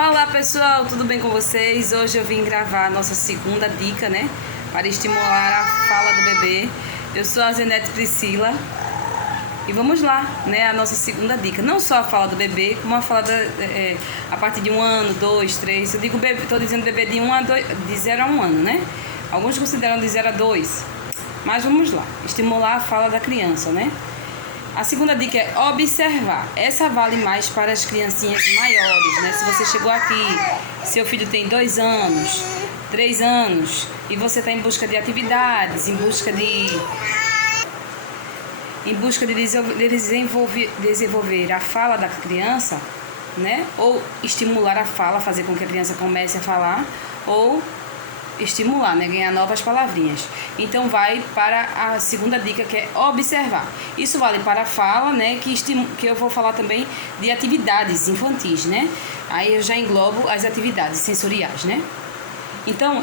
Olá pessoal, tudo bem com vocês? Hoje eu vim gravar a nossa segunda dica, né? Para estimular a fala do bebê. Eu sou a Zenete Priscila e vamos lá, né? A nossa segunda dica. Não só a fala do bebê, como a fala a partir de 1 ano, 2, 3. Eu digo bebê, estou dizendo bebê de 0 a 1 ano, né? Alguns consideram de 0 a 2. Mas vamos lá, estimular a fala da criança, né? A segunda dica é observar. Essa vale mais para as criancinhas maiores, né? Se você chegou aqui, seu filho tem 2 anos, 3 anos, e você está em busca de atividades, em busca de desenvolver a fala da criança, né? Ou estimular a fala, fazer com que a criança comece a falar, ou estimular, né? Ganhar novas palavrinhas. Então vai para a segunda dica, que é observar. Isso vale para a fala, né? Que eu vou falar também de atividades infantis, né? Aí eu já englobo as atividades sensoriais, né? Então,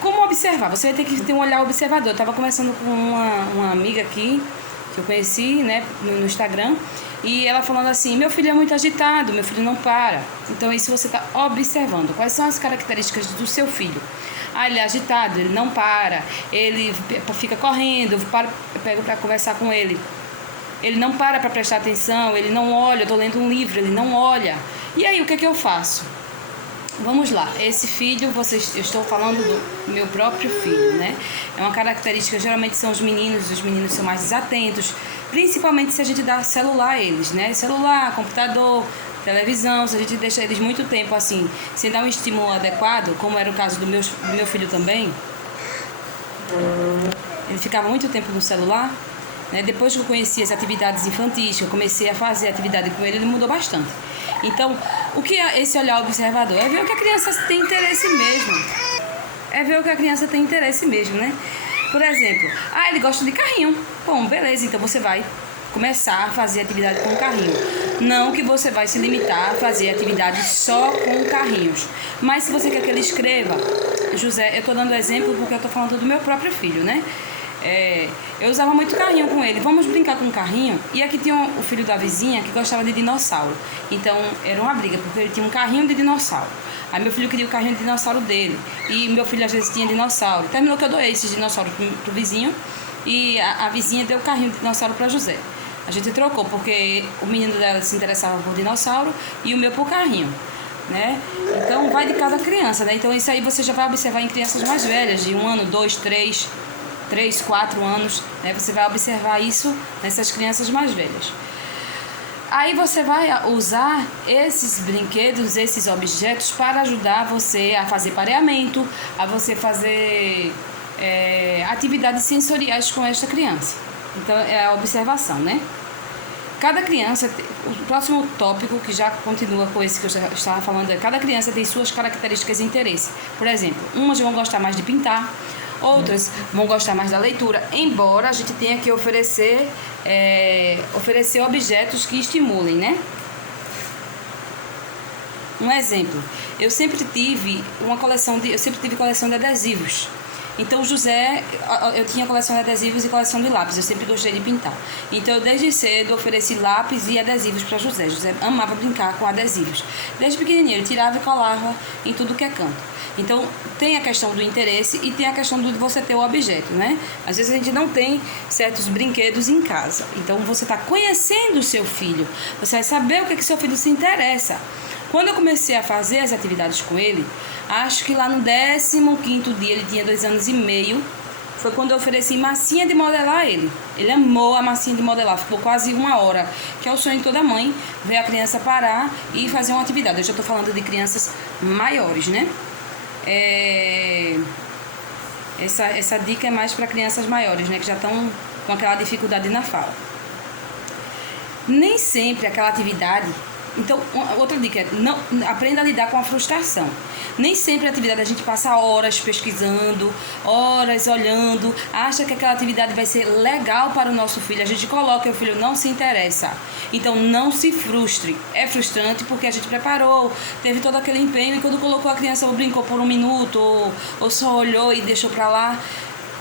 como observar? Você vai ter que ter um olhar observador. Eu estava conversando com uma amiga aqui, que eu conheci, né, no Instagram, e ela falando assim: meu filho é muito agitado, meu filho não para. Então isso você está observando. Quais são as características do seu filho? Ele é agitado, ele não para, ele fica correndo, eu pego para conversar com ele. Ele não para prestar atenção, ele não olha, eu estou lendo um livro, ele não olha. E aí, o que é que eu faço? Vamos lá, esse filho, eu estou falando do meu próprio filho, né? É uma característica, geralmente são os meninos são mais desatentos, principalmente se a gente dá celular a eles, né? Celular, computador, televisão, se a gente deixa eles muito tempo assim, sem dar um estímulo adequado, como era o caso do meu filho também, ele ficava muito tempo no celular, né? Depois que eu conheci as atividades infantis, que eu comecei a fazer atividade com ele mudou bastante. Então, o que é esse olhar observador? É ver o que a criança tem interesse mesmo. Né? Por exemplo, ele gosta de carrinho. Bom, beleza, então você vai começar a fazer atividade com carrinho. Não que você vai se limitar a fazer atividade só com carrinhos. Mas se você quer que ele escreva, José, eu estou dando exemplo porque eu estou falando do meu próprio filho, né? Eu usava muito carrinho com ele. Vamos brincar com o carrinho. E aqui tinha o filho da vizinha que gostava de dinossauro. Então era uma briga, porque ele tinha um carrinho de dinossauro. Aí meu filho queria o carrinho de dinossauro dele. E meu filho às vezes tinha dinossauro. Terminou que eu doei esses dinossauros pro vizinho. E a vizinha deu o carrinho de dinossauro para José. A gente trocou, porque o menino dela se interessava por dinossauro e o meu por carrinho, né? Então vai de cada criança, né? Então isso aí você já vai observar em crianças mais velhas, de 1 ano, 2, 3, 4 anos, né? Você vai observar isso nessas crianças mais velhas. Aí você vai usar esses brinquedos, esses objetos para ajudar você a fazer pareamento, a você fazer atividades sensoriais com esta criança. Então é a observação, né? Cada criança, o próximo tópico que já continua com esse que eu já estava falando é: cada criança tem suas características e interesse. Por exemplo, umas vão gostar mais de pintar, outras vão gostar mais da leitura, embora a gente tenha que oferecer objetos que estimulem, né? Um exemplo, eu sempre tive coleção de adesivos. Então, José, eu tinha coleção de adesivos e coleção de lápis, eu sempre gostei de pintar. Então, eu desde cedo ofereci lápis e adesivos para José. José amava brincar com adesivos. Desde pequenininho, ele tirava e colava em tudo que é canto. Então, tem a questão do interesse e tem a questão de você ter o objeto, né? Às vezes a gente não tem certos brinquedos em casa. Então, você está conhecendo o seu filho. Você vai saber o que seu filho se interessa. Quando eu comecei a fazer as atividades com ele, acho que lá no 15º dia, ele tinha 2 anos e meio, foi quando eu ofereci massinha de modelar a ele. Ele amou a massinha de modelar, ficou quase 1 hora, que é o sonho de toda mãe, ver a criança parar e fazer uma atividade. Eu já estou falando de crianças maiores, né? Essa dica é mais para crianças maiores, né? Que já estão com aquela dificuldade na fala. Nem sempre aquela atividade... Então, outra dica é: não, aprenda a lidar com a frustração. Nem sempre a atividade a gente passa horas pesquisando, horas olhando, acha que aquela atividade vai ser legal para o nosso filho. A gente coloca e o filho não se interessa. Então, não se frustre. É frustrante porque a gente preparou, teve todo aquele empenho e quando colocou a criança ou brincou por 1 minuto ou só olhou e deixou para lá.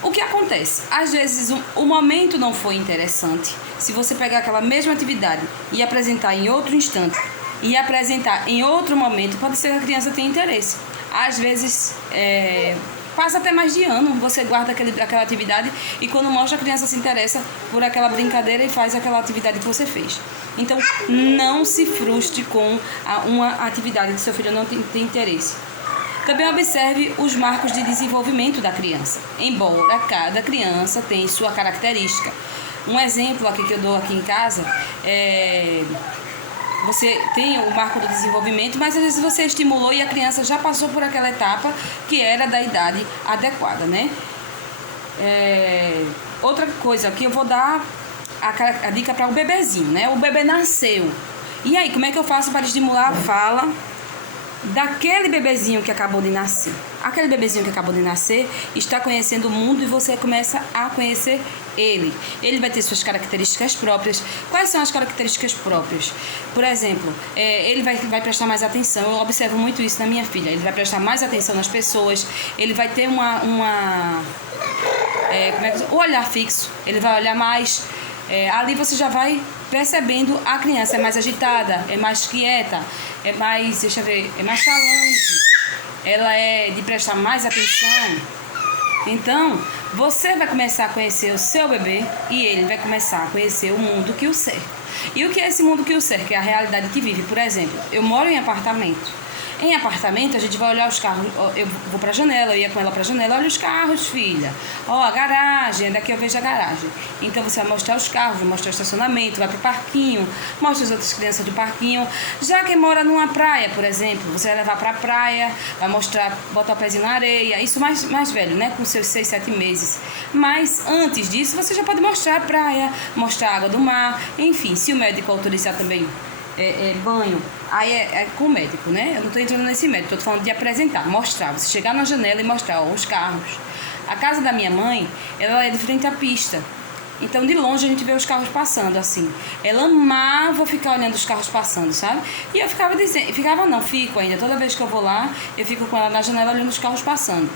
O que acontece? Às vezes o momento não foi interessante. Se você pegar aquela mesma atividade e apresentar em outro instante, e apresentar em outro momento, pode ser que a criança tenha interesse. Às vezes, passa até mais de ano, você guarda aquela atividade e quando mostra, a criança se interessa por aquela brincadeira e faz aquela atividade que você fez. Então, não se frustre com uma atividade que seu filho não tem interesse. Também observe os marcos de desenvolvimento da criança, embora cada criança tenha sua característica. Um exemplo aqui que eu dou aqui em casa você tem o marco do desenvolvimento, mas às vezes você estimulou e a criança já passou por aquela etapa que era da idade adequada, né? Outra coisa que eu vou dar a dica para o bebezinho, né? O bebê nasceu. E aí, como é que eu faço para estimular a fala daquele bebezinho que acabou de nascer? Aquele bebezinho que acabou de nascer está conhecendo o mundo e você começa a conhecer ele. Ele vai ter suas características próprias. Quais são as características próprias? Por exemplo, ele vai prestar mais atenção. Eu observo muito isso na minha filha. Ele vai prestar mais atenção nas pessoas. Ele vai ter o olhar fixo. Ele vai olhar mais. Ali você já vai percebendo a criança é mais agitada, é mais quieta, é mais falante, ela é de prestar mais atenção. Então, você vai começar a conhecer o seu bebê e ele vai começar a conhecer o mundo que o cerca. E o que é esse mundo que o cerca? É a realidade que vive. Por exemplo, eu moro em apartamento. Em apartamento, a gente vai olhar os carros. Eu vou pra janela, eu ia com ela pra janela. Olha os carros, filha. Ó, a garagem, daqui eu vejo a garagem. Então você vai mostrar os carros, vai mostrar o estacionamento, vai pro parquinho, mostra as outras crianças do parquinho. Já quem mora numa praia, por exemplo, você vai levar pra praia, vai mostrar, botar o pezinho na areia. Isso mais velho, né? Com seus 6, 7 meses. Mas antes disso, você já pode mostrar a praia, mostrar a água do mar. Enfim, se o médico autorizar também banho, aí é com o médico, né? Eu não estou entrando nesse médico, estou falando de apresentar, mostrar, você chegar na janela e mostrar os carros. A casa da minha mãe, ela é de frente à pista, então de longe a gente vê os carros passando assim. Ela amava ficar olhando os carros passando, sabe? E eu fico ainda, toda vez que eu vou lá, eu fico com ela na janela olhando os carros passando.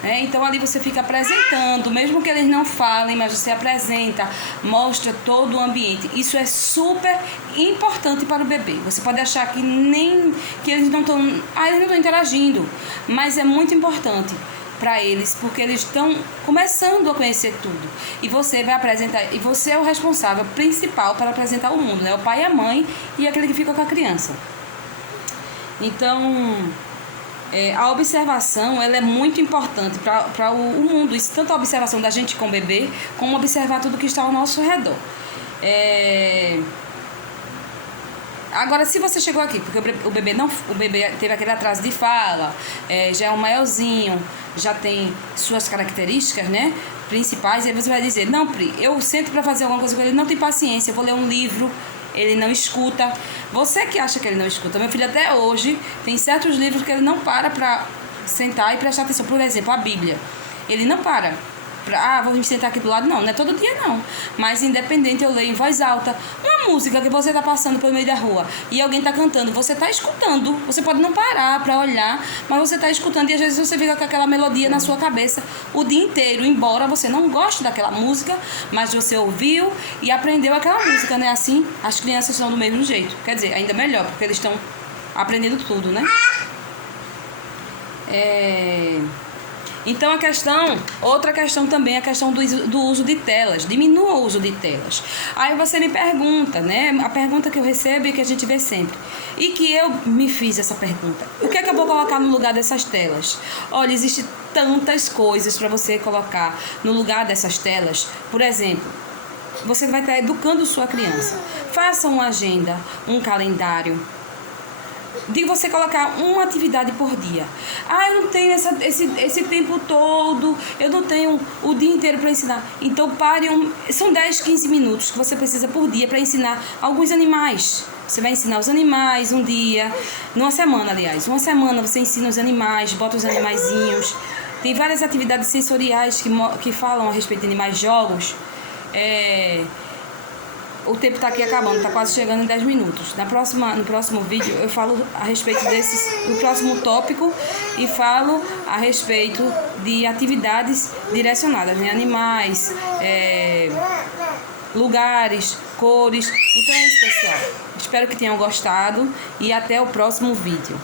Então ali você fica apresentando, mesmo que eles não falem, mas você apresenta, mostra todo o ambiente. Isso é super importante para o bebê. Você pode achar que eles não estão interagindo, mas é muito importante para eles, porque eles estão começando a conhecer tudo. E você vai apresentar, e você é o responsável principal para apresentar o mundo, né? O pai e a mãe e aquele que fica com a criança. Então, a observação ela é muito importante para o mundo. Isso, tanto a observação da gente com o bebê, como observar tudo que está ao nosso redor. Agora, se você chegou aqui, porque o bebê teve aquele atraso de fala, já é um maiorzinho, já tem suas características, né, principais, e aí você vai dizer, não, Pri, eu sento para fazer alguma coisa com ele, não tem paciência, eu vou ler um livro, ele não escuta. Você que acha que ele não escuta, meu filho até hoje tem certos livros que ele não para sentar e prestar atenção. Por exemplo, a Bíblia. Ele não para. Vou me sentar aqui do lado. Não é todo dia não. Mas independente, eu leio em voz alta. Uma música que você está passando pelo meio da rua e alguém está cantando, você está escutando. Você pode não parar para olhar, mas você está escutando e às vezes você fica com aquela melodia na sua cabeça o dia inteiro, embora você não goste daquela música, mas você ouviu e aprendeu aquela música, né? Assim, as crianças são do mesmo jeito. Quer dizer, ainda melhor, porque eles estão aprendendo tudo, né? Então outra questão também é a questão do uso de telas. Diminua o uso de telas. Aí você me pergunta, né? A pergunta que eu recebo e que a gente vê sempre. E que eu me fiz essa pergunta. O que é que eu vou colocar no lugar dessas telas? Olha, existem tantas coisas para você colocar no lugar dessas telas. Por exemplo, você vai estar educando sua criança. Faça uma agenda, um calendário. De você colocar uma atividade por dia. Eu não tenho esse tempo todo, eu não tenho o dia inteiro para ensinar. Então são 10, 15 minutos que você precisa por dia para ensinar alguns animais. Você vai ensinar os animais um dia, numa semana, aliás. Uma semana você ensina os animais, bota os animaizinhos. Tem várias atividades sensoriais que falam a respeito de animais, jogos. O tempo está aqui acabando, está quase chegando em 10 minutos. No próximo vídeo eu falo a respeito do próximo tópico e falo a respeito de atividades direcionadas, né? Animais, lugares, cores. Então é isso, pessoal. Espero que tenham gostado e até o próximo vídeo.